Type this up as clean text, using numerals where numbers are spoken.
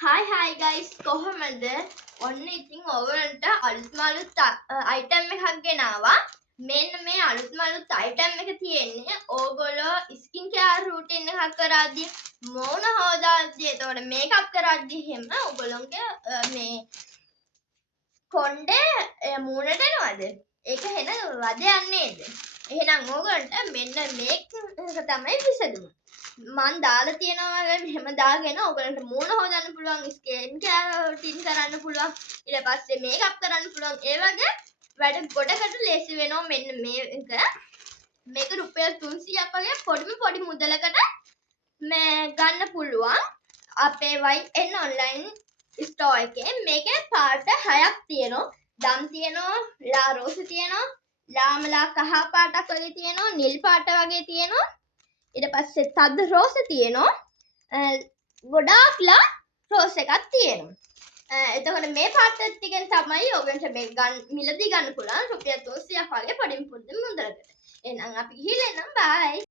Hi guys කොහොමද ඔන්න ඉතින් ඔයගලන්ට අලුත්ම අලුත් අයිටම් එකක් ගෙනාවා මෙන්න මේ අලුත්ම අලුත් අයිටම් එක තියෙන්නේ ඕගොල්ලෝ ස්කින් කෙයාර් රූටින් එකක් කරද්දී මූණ හොදාද්දී එතකොට මේකප් කරද්දී එහෙම ඔයගොල්ලෝගේ මේ කොණ්ඩේ මූණට එනවද ඒක හෙන වදයක් නේද එහෙනම් ඕගොල්ලන්ට මෙන්න මේක තමයි විසඳුම මන් දාලා තියෙනවා වගේ මෙහෙම දාගෙන ඔයගලන්ට මූණ හොදන්න පුළුවන් ස්කින් කෙයාර් රුටින් කරන්න පුළුවන් ඊට පස්සේ මේකප් කරන්න පුළුවන් ඒ වගේ වැඩ ගොඩකට ලේසි වෙනවා මෙන්න මේක රුපියල් 300ක් වගේ පොඩි මුදලකට මේ ගන්න පුළුවන් අපේ YN ඔන්ලයින් ස්ටෝර් එකේ මේකේ පාට 6ක් තියෙනවා දම් තියෙනවා ලා රෝස තියෙනවා ලාමලා කහ පාටක් වගේ තියෙනවා නිල් පාට වගේ තියෙනවා ඊට පස්සේ තද රෝස තියෙනවා ගොඩාක්ලා රෝස් එකක් තියෙනවා එතකොට මේ පාට ටිකෙන් තමයි ඔයගොල්ලන්ට මේ මිලදී ගන්න පුළුවන් රුපියල් 300ක් වගේ පොඩි මුදලකට එහෙනම් අපි ගිහලා එනම් බයි